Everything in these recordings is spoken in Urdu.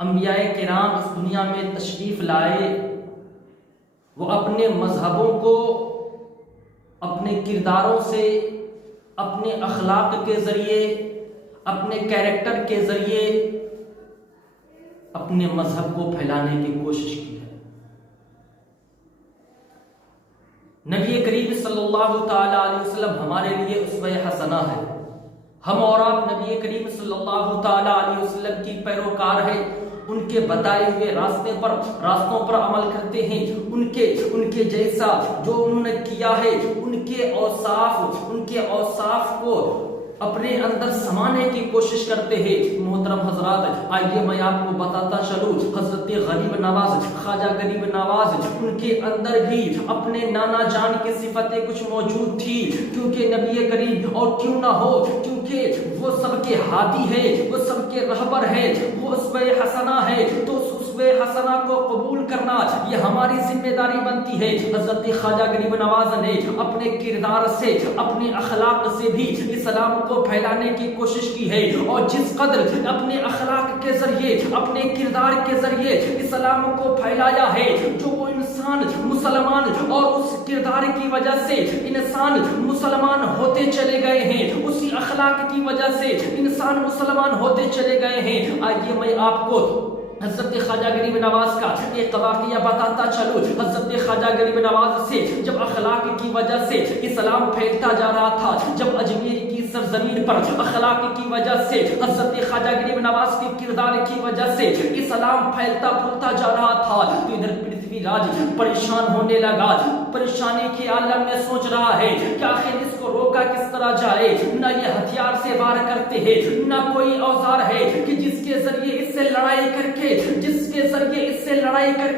انبیاء کرام اس دنیا میں تشریف لائے، وہ اپنے مذہبوں کو اپنے کرداروں سے، اپنے اخلاق کے ذریعے، اپنے کیریکٹر کے ذریعے اپنے مذہب کو پھیلانے کی کوشش کی ہے۔ نبی کریم صلی اللہ تعالی علیہ وسلم ہمارے لیے اسوہ حسنہ ہے۔ ہم اور آپ نبی کریم صلی اللہ تعالی علیہ وسلم کی پیروکار ہیں، ان کے بتائے ہوئے راستوں پر عمل کرتے ہیں، ان کے جیسا جو انہوں نے کیا ہے ان کے اوصاف کو اپنے اندر سمانے کی کوشش کرتے ہیں۔ محترم حضرات، آئیے میں آپ کو بتاتا چلوں، حضرت غریب نواز، خواجہ غریب نواز، ان کے اندر بھی اپنے نانا جان کی صفتیں کچھ موجود تھی، کیونکہ نبی کریم، اور کیوں نہ ہو، کیونکہ وہ سب کے ہادی ہے، وہ سب کے رہبر ہے، وہ اسوہ حسنہ ہے، تو اس اسوہ حسنہ کو قبول کرنا یہ ہماری ذمہ داری بنتی ہے۔ حضرت خواجہ غریب نواز نے اپنے کردار سے، اپنے اخلاق سے بھی اسلام کو پھیلانے کی کوشش کی ہے، اور جس قدر اپنے اخلاق کے ذریعے، اپنے کردار کے ذریعے اسلام کو پھیلایا ہے، جو وہ انسان مسلمان، اور اس کردار کی وجہ سے انسان مسلمان ہوتے چلے گئے ہیں، اسی اخلاق کی وجہ سے انسان مسلمان ہوتے چلے گئے ہیں۔ آئیے میں آپ کو حضرت خواجہ غریب نواز کا ایک واقعہ بتاتا چلوں۔ حضرت خواجہ غریب نواز سے جب اخلاق کی وجہ سے اسلام پھیلتا جا رہا تھا، جب اجمیر کی سرزمین پر اخلاق کی وجہ سے، حضرت خواجہ غریب نواز کے کردار کی وجہ سے اسلام پھیلتا پھولتا جا رہا تھا، تو ادھر پرتھوی راج پریشان ہونے لگا، پریشانی کے عالم میں سوچ رہا ہے کہ آخر اس کو روکا کس طرح جائے، نہ یہ ہتھیار سے وار کرتے ہیں، نہ کوئی اوزار ہے کہ جس کے ذریعے اس سے لڑائی کر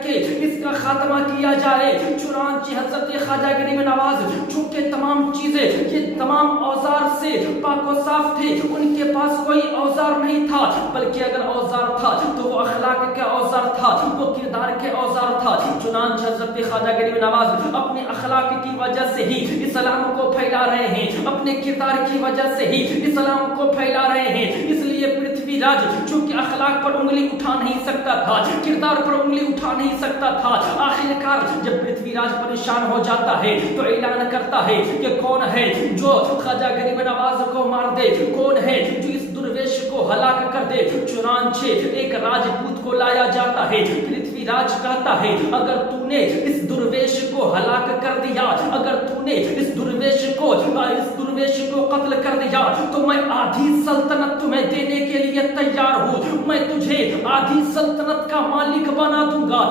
کے اس کا خاتمہ کیا جائے۔ چنانچہ حضرت خواجہ غریب نواز، چونکہ تمام چیزیں، یہ تمام اوزار سے پاک و صاف تھے، ان کے پاس کوئی اوزار نہیں تھا، بلکہ اگر اوزار تھا تو وہ اخلاق کا اوزار تھا، وہ کردار کے اوزار تھا۔ چنانچہ حضرت خواجہ غریب نواز اپنے اخلاق کی وجہ سے ہی اسلام کو پھیلا رہے ہیں، اپنے کردار کی وجہ سے ہی اسلام کو پھیلا رہے ہیں، اس لیے پرتھوی راج چونکہ اخلاق پر انگلی اٹھا نہیں سکتا تھا، کردار پر انگلی اٹھا نہیں سکتا تھا، آخرکار جب پرتھوی راج پریشان ہو جاتا ہے تو اعلان کرتا ہے کہ کون ہے جو خواجہ غریب نواز کو مار دے، کون ہے جو اس درویش کو ہلاک کر دے۔ چنانچہ ایک راجپوت کو لایا جاتا ہے، پرتھوی راج کہتا ہے اگر تو نے اس درویش کو ہلاک کر دیا، اگر تو نے اس درویش کو قتل کر دیا تو میں آدھی سلطنت تمہیں دینے کے لیے تیار ہوں، میں تجھے آدھی سلطنت کا مالک بنا دوں گا۔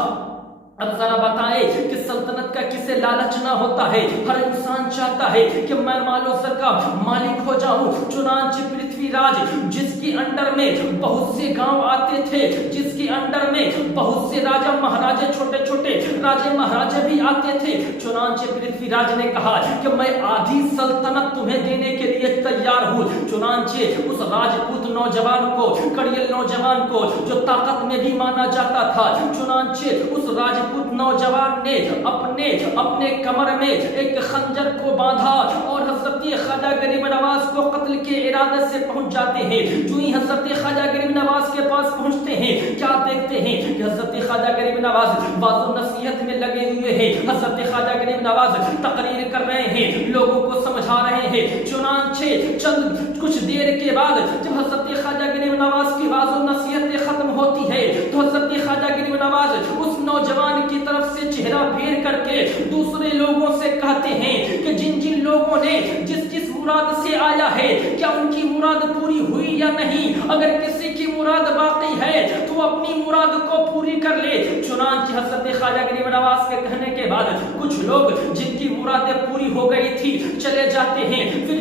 اب ذرا بتائیں کہ سلطنت کا کسے لالچ نہ ہوتا ہے؟ ہر انسان چاہتا ہے کہ میں مال و زر کا مالک ہو جاؤں۔ چنانچہ پرتھوی راج، جس کی انڈر میں بہت سے گاؤں آتے تھے، جس کی انڈر میں بہت سے راجا مہاراجے، چھوٹے چھوٹے راجے مہاراجے بھی آتے تھے، چنانچہ پرتھوی راج نے کہا کہ میں آدھی سلطنت تمہیں دینے کے لیے تیار ہوں۔ چنانچہ اس راجپوت نوجوان کو، کڑیل نوجوان کو، جو طاقت میں بھی مانا جاتا تھا، چنانچہ اس راجپوت نوجوان نے اپنے کمر میں ایک خنجر کو باندھا اور حضرت خواجہ غریب نواز کو قتل کے ارادے سے پہنچ جاتے ہیں۔ جو ہی حضرت خواجہ غریب نواز کے پاس پہنچتے ہیں، کیا دیکھتے ہیں کہ حضرت خواجہ غریب نواز واعظ و نصیحت میں لگے ہوئے ہیں، حضرت خواجہ غریب نواز تقریر کر رہے ہیں، لوگوں کو سمجھا رہے ہیں۔ چنانچہ چند کچھ دیر کے بعد جب حضرت خواجہ غریب نواز کی واعظ و نصیحت ختم ہوتی ہے تو حضرت خواجہ غریب نواز اس نوجوان کی طرف سے چہرہ پھیر کر کے دوسرے لوگوں سے کہتے ہیں کہ جن لوگوں نے جس مراد سے آیا ہے، کیا ان کی مراد پوری ہوئی یا نہیں؟ اگر کسی کی مراد باقی ہے تو اپنی مراد کو پوری کر لے۔ چنانچہ حضرت خواجہ غریب نواز کے کہنے کے بعد کچھ لوگ جن کی مرادیں پوری ہو گئی تھی چلے جاتے ہیں، پھر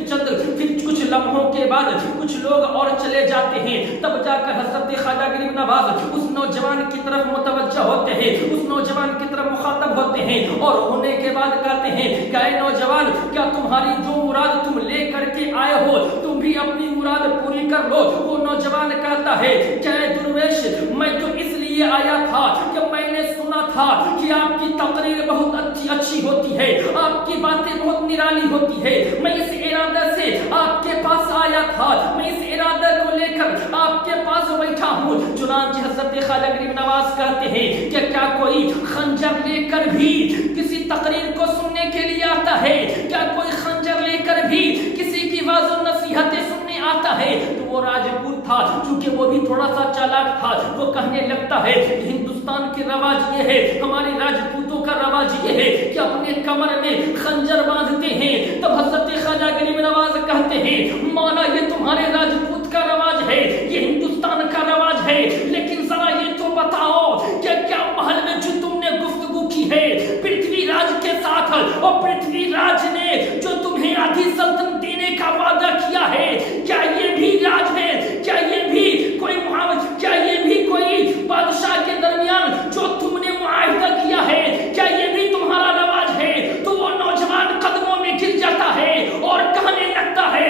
کچھ لمحوں کے بعد کچھ لوگ اور چلے جاتے ہیں، تب جا کر حضرت خواجہ غریب نواز اس نوجوان کی طرف متوجہ ہوتے ہیں، اس نوجوان کی طرف مخاطب ہوتے ہیں اور ہونے کے بعد کہتے ہیں کہ اے نوجوان، کیا تمہاری جو مراد تم لے کر کے آئے ہو تم بھی اپنی مراد پوری کر لو؟ وہ نوجوان کہتا ہے کہ اے درویش، میں تو اس لیے آیا تھا کہ میں نے سنا تھا کہ آپ کی تقریر بہت اچھی ہوتی ہے، آپ کی باتیں بہت نرالی ہوتی ہے، میں اس ارادے سے آپ کے پاس آیا تھا، میں اس ارادے کو لے کر آپ کے پاس بیٹھا ہوں۔ چنانچہ حضرت خواجہ غریب نواز کہتے ہیں کہ کیا کوئی خنجر لے کر بھی کسی تقریر کو سننے کے لیے آتا ہے؟ کیا کوئی خنجر لے کر بھی کسی کی واعظ و نصیحتیں سننے آتا ہے؟ تو وہ راجپوت تھا، چونکہ وہ بھی تھوڑا سا چالاک تھا، وہ کہنے لگتا ہے کہ ہندوستان کے رواج یہ ہے، ہمارے راجپوتوں کا رواج یہ ہے کہ اپنے کمر میں خنجر باندھتے ہیں۔ تب حضرت خواجہ غریب نواز کہتے ہیں مولا یہ تمہارے راجپوت کا رواج ہے، یہ ہندوستان کا رواج ہے، لیکن ذرا یہ تو بتاؤ کہ کیا محل میں جو تم نے گفتگو کی ہے پرتھوی راج کے ساتھ، اور پرتھوی راج نے جو تمہیں آدھی سلطنت دینے کا وعدہ کیا ہے، کیا یہ بھی راج ہے؟ کیا یہ بھی کوئی کیا یہ بھی کوئی بادشاہ کے درمیان جو تم نے معاہدہ کیا ہے، کیا یہ بھی تمہارا رواج ہے؟ تو وہ نوجوان قدموں میں گر جاتا ہے اور کہنے لگتا ہے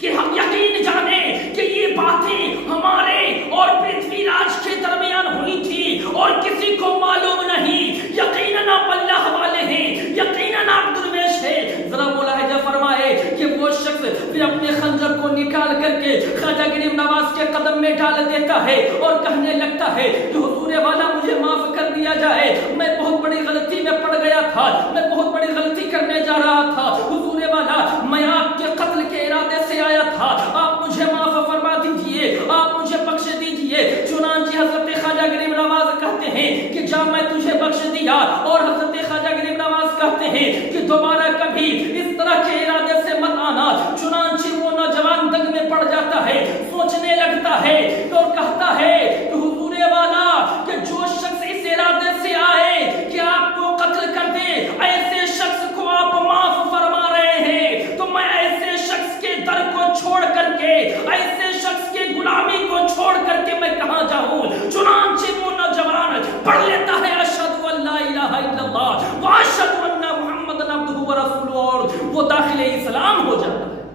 کہ ہم یقین جانیں کہ یہ باتیں ہمارے اور پرتھوی راج کے درمیان ہوئی تھی اور کسی کو معلوم نہیں، یقیناً آپ اللہ والے ہیں، یقیناً آپ درویش ہیں۔ ذرا ملاحظہ فرمائے کہ وہ شخص پھر اپنے خنجر کو نکال کر کے خواجہ غریب نواز کے قدم میں ڈال دیتا ہے اور کہنے لگتا ہے کہ حضور والا مجھے معاف کر دیا جائے، میں بہت بڑی غلطی میں پڑ گیا تھا، میں بہت بڑی غلطی کرنے جا رہا تھا، حضور والا میں آپ کے قتل کے ارادے سے آیا تھا، آپ مجھے معاف فرما دیجئے، آپ مجھے بخش دیجئے۔ چنانچہ حضرت خواجہ غریب نواز کہتے ہیں کہ جب میں تجھے بخش دیا، اور حضرت خواجہ غریب نواز کہتے ہیں کہ دوبارہ کبھی اس طرح کے ارادے سے مت آنا۔ چنانچہ وہ نوجوان دنگ میں پڑ جاتا ہے، سوچنے لگتا ہے اور کہتا ہے کہ حضور والا کہ جو شخص اس ارادے سے آئے کہ آپ کو قتل کر دے، ایسے شخص کو آپ معاف فرما رہے ہیں، تو میں ایسے شخص کے در کو چھوڑ کر کے، ایسے شخص کے غلامی کو چھوڑ کر کے میں کہاں جاؤں؟ چنانچہ وہ نوجوان پڑھ لیتا ہے اشہد ان لا الہ الا اللہ واشہد ان محمد عبدہ ورسولہ، اور وہ داخل اسلام ہو جاتا ہے۔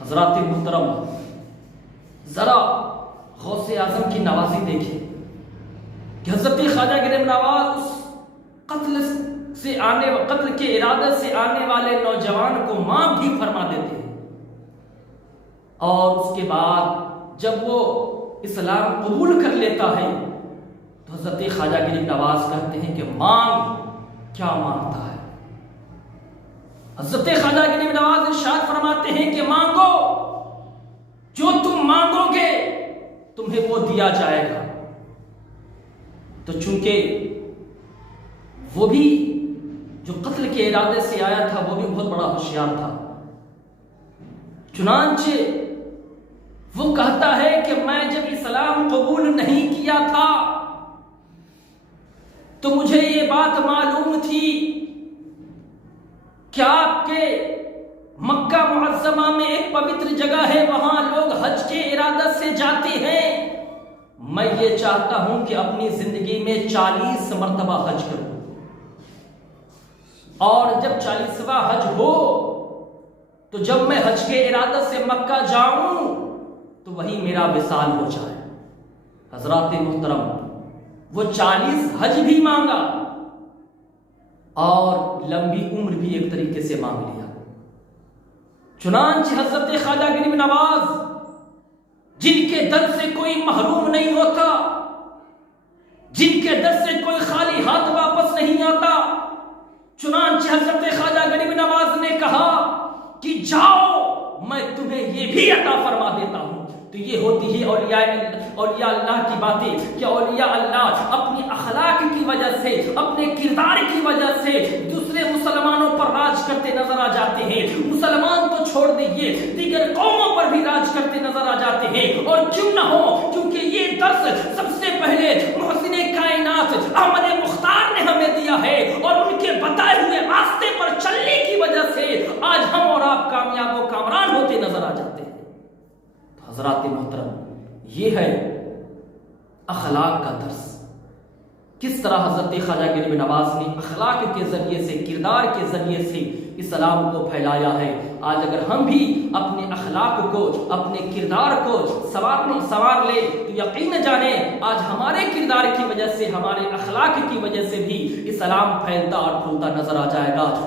حضرات محترم، ذرا غوث اعظم کی نوازی دیکھیں کہ حضرت خواجہ غریب نواز اس قتل کے ارادے سے آنے والے نوجوان کو معاف بھی فرما دیتے ہیں، اور اس کے بعد جب وہ اسلام قبول کر لیتا ہے تو حضرت خواجہ غریب نواز کہتے ہیں کہ مانگ، کیا مانگتا ہے؟ حضرت خواجہ غریب نواز ارشاد فرماتے ہیں کہ مانگو، جو تم مانگو گے تمہیں وہ دیا جائے گا۔ تو چونکہ وہ بھی جو قتل کے ارادے سے آیا تھا وہ بھی بہت بڑا ہوشیار تھا، چنانچہ وہ کہتا ہے کہ میں جب اسلام قبول نہیں کیا تھا تو مجھے یہ بات معلوم تھی کہ آپ کے مکہ معظمہ میں ایک پوتر جگہ ہے، وہاں لوگ حج کے ارادے سے جاتے ہیں، میں یہ چاہتا ہوں کہ اپنی زندگی میں 40 مرتبہ حج کروں، اور جب 40واں حج ہو تو جب میں حج کے ارادے سے مکہ جاؤں تو وہی میرا وصال ہو جائے۔ حضرات محترم، وہ 40 حج بھی مانگا اور لمبی عمر بھی ایک طریقے سے مانگ لیا۔ چنانچہ حضرت خواجہ غریب نواز جن کے در سے کوئی محروم نہیں ہوتا، جن کے در سے کوئی خالی ہاتھ واپس نہیں آتا، چنانچہ حضرت خواجہ غریب نواز نے کہا کہ جاؤ میں تمہیں یہ بھی عطا فرما دیتا ہوں۔ تو یہ ہوتی ہے اولیاء اللہ کی باتیں کہ اولیاء اللہ اپنی اخلاق کی وجہ سے، اپنے کردار کی وجہ سے دوسرے مسلمانوں پر راج کرتے نظر آ جاتے ہیں۔ مسلمان تو چھوڑ دیجیے، دیگر قوموں پر بھی راج کرتے نظر آ جاتے ہیں، اور کیوں نہ ہو، کیونکہ یہ درس سب سے پہلے محسن کائنات احمد مختار نے ہمیں دیا ہے، اور ان کے بتائے ہوئے راستے پر چلنے کی وجہ سے آج ہم اور آپ کامیاب و کامران ہوتے نظر آ جاتے ہیں۔ حضرات محترم، یہ ہے اخلاق کا درس۔ کس طرح حضرت خواجہ غریب نواز نے اخلاق کے ذریعے سے، کردار کے ذریعے سے اسلام کو پھیلایا ہے۔ آج اگر ہم بھی اپنے اخلاق کو، اپنے کردار کو سنوار لیں تو یقین جانیں آج ہمارے کردار کی وجہ سے، ہمارے اخلاق کی وجہ سے بھی اسلام پھیلتا اور پھولتا نظر آ جائے گا۔